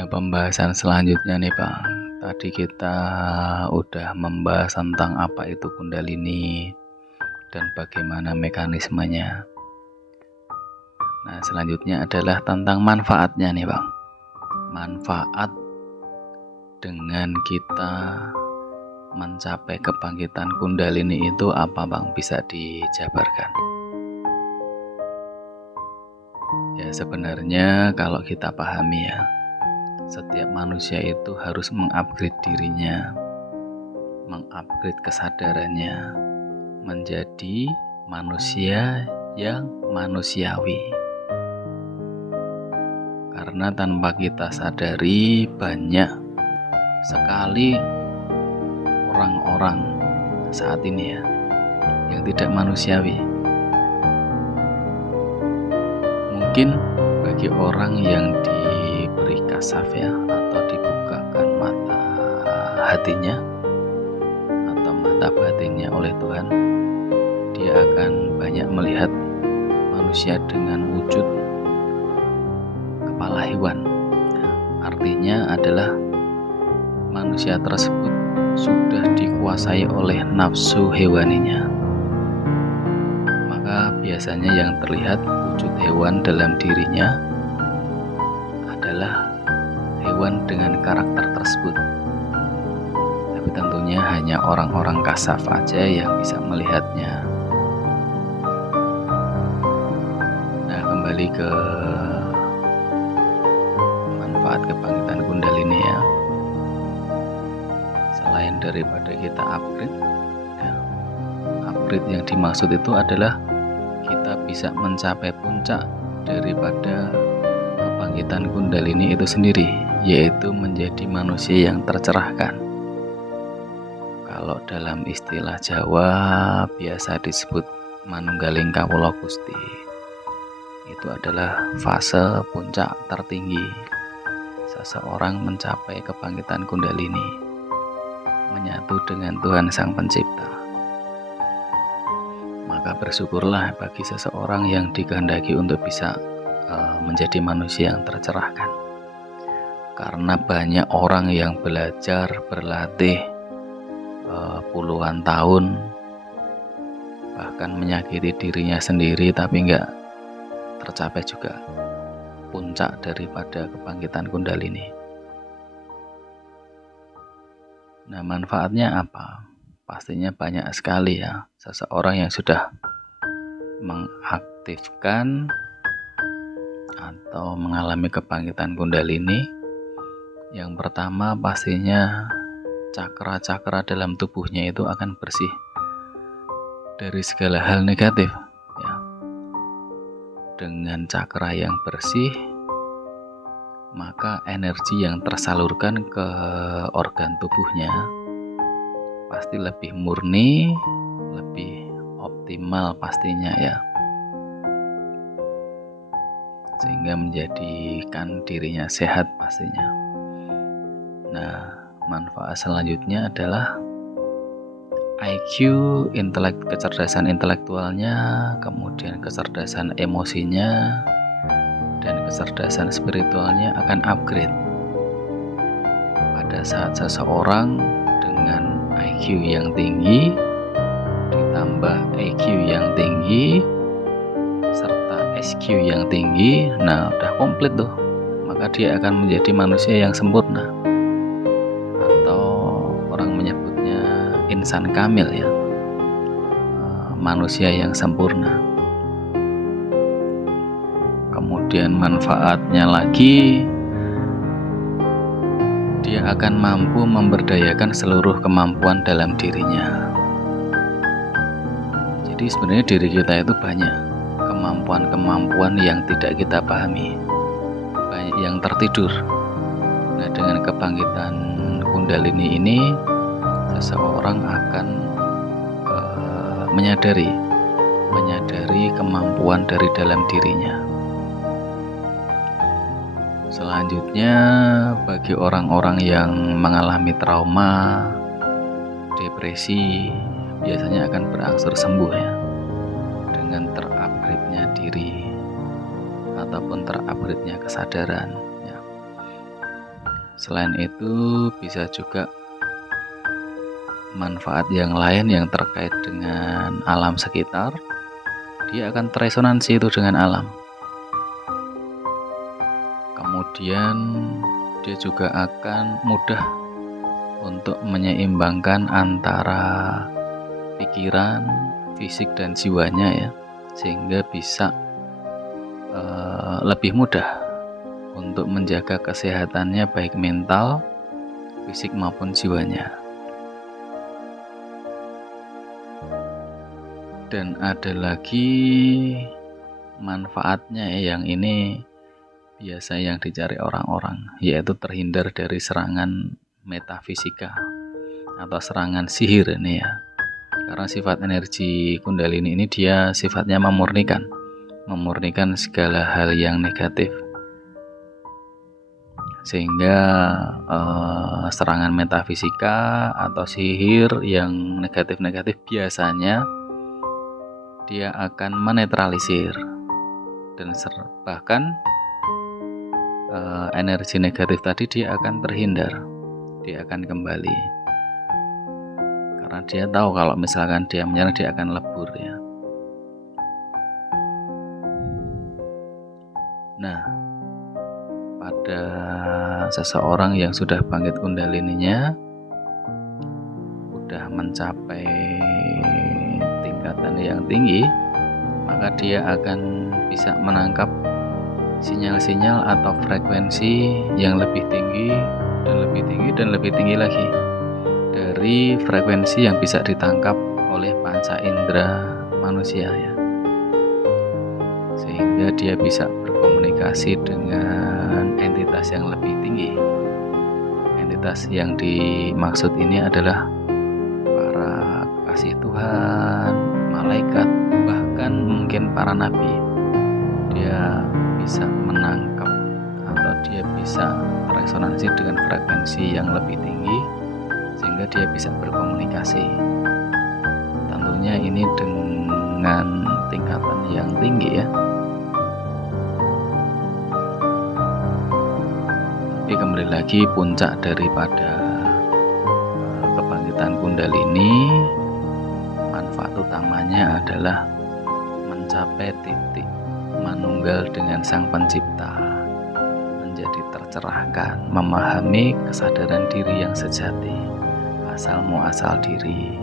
Nah, pembahasan selanjutnya nih Bang. Tadi kita udah membahas tentang apa itu Kundalini dan bagaimana mekanismenya. Nah, selanjutnya adalah tentang manfaatnya nih Bang. Manfaat dengan kita mencapai kebangkitan Kundalini itu apa Bang? Bisa dijabarkan? Ya, sebenarnya kalau kita pahami ya, setiap manusia itu harus mengupgrade dirinya, mengupgrade kesadarannya menjadi manusia yang manusiawi. Karena tanpa kita sadari banyak sekali orang-orang saat ini ya yang tidak manusiawi. Mungkin bagi orang yang diberi kasaf ya, atau dibukakan mata hatinya atau mata batinnya oleh Tuhan, dia akan banyak melihat manusia dengan wujud kepala hewan. Artinya adalah manusia tersebut sudah dikuasai oleh nafsu hewaninya. Maka biasanya yang terlihat wujud hewan dalam dirinya adalah hewan dengan karakter tersebut. Tapi tentunya hanya orang-orang kasaf aja yang bisa melihatnya. Nah, kembali ke manfaat kebangkitan Kundalini ya. Selain daripada kita upgrade ya, upgrade yang dimaksud itu adalah kita bisa mencapai puncak daripada kebangkitan Kundalini itu sendiri, yaitu menjadi manusia yang tercerahkan. Kalau dalam istilah Jawa biasa disebut manunggaling kawula Gusti. Itu adalah fase puncak tertinggi seseorang mencapai kebangkitan Kundalini, menyatu dengan Tuhan Sang Pencipta. Maka bersyukurlah bagi seseorang yang dikehendaki untuk bisa menjadi manusia yang tercerahkan. Karena banyak orang yang belajar, berlatih puluhan tahun, bahkan menyakiti dirinya sendiri, tapi enggak tercapai juga puncak daripada kebangkitan Kundalini. Nah, manfaatnya apa? Pastinya banyak sekali ya. Seseorang yang sudah mengaktifkan atau mengalami kebangkitan Kundalini, yang pertama pastinya cakra-cakra dalam tubuhnya itu akan bersih dari segala hal negatif ya. Dengan cakra yang bersih, maka energi yang tersalurkan ke organ tubuhnya pasti lebih murni, lebih optimal pastinya ya, sehingga menjadikan dirinya sehat pastinya. Nah, manfaat selanjutnya adalah IQ, kecerdasan intelektualnya, kemudian kecerdasan emosinya, dan kecerdasan spiritualnya akan upgrade. Pada saat seseorang dengan IQ yang tinggi ditambah EQ yang tinggi serta SQ yang tinggi, nah udah komplit tuh. Maka dia akan menjadi manusia yang sempurna, atau orang menyebutnya insan kamil ya, manusia yang sempurna. Kemudian manfaatnya lagi, dia akan mampu memberdayakan seluruh kemampuan dalam dirinya. Jadi sebenarnya diri kita itu banyak kemampuan-kemampuan yang tidak kita pahami, banyak yang tertidur. Nah, dengan kebangkitan Kundalini ini, seseorang akan menyadari kemampuan dari dalam dirinya. Selanjutnya, bagi orang-orang yang mengalami trauma, depresi, biasanya akan berangsur sembuh ya, dengan terupgrade-nya diri ataupun terupgrade-nya kesadaran ya. Selain itu bisa juga manfaat yang lain yang terkait dengan alam sekitar. Dia akan teresonansi itu dengan alam. Kemudian dia juga akan mudah untuk menyeimbangkan antara pikiran, fisik dan jiwanya ya, sehingga bisa lebih mudah untuk menjaga kesehatannya baik mental, fisik maupun jiwanya. Dan ada lagi manfaatnya ya, yang ini biasa yang dicari orang-orang, yaitu terhindar dari serangan metafisika atau serangan sihir ini ya. Karena sifat energi Kundalini ini dia sifatnya memurnikan segala hal yang negatif, sehingga serangan metafisika atau sihir yang negatif-negatif biasanya dia akan menetralisir, dan bahkan energi negatif tadi dia akan terhindar, dia akan kembali, karena dia tahu kalau misalkan dia menyerang dia akan lebur ya. Nah, pada seseorang yang sudah bangkit kundalininya, udah mencapai tingkatan yang tinggi, maka dia akan bisa menangkap sinyal-sinyal atau frekuensi yang lebih tinggi dan lebih tinggi dan lebih tinggi lagi dari frekuensi yang bisa ditangkap oleh panca indera manusia ya, sehingga dia bisa berkomunikasi dengan entitas yang lebih tinggi. Entitas yang dimaksud ini adalah para kekasih Tuhan, malaikat, bahkan mungkin para nabi. Dia bisa menangkap atau dia bisa resonansi dengan frekuensi yang lebih tinggi, sehingga dia bisa berkomunikasi. Tentunya ini dengan tingkatan yang tinggi ya. Tapi kembali lagi, puncak daripada kebangkitan Kundalini, manfaat utamanya adalah mencapai titik manunggal dengan Sang Pencipta, menjadi tercerahkan, memahami kesadaran diri yang sejati, asal muasal diri,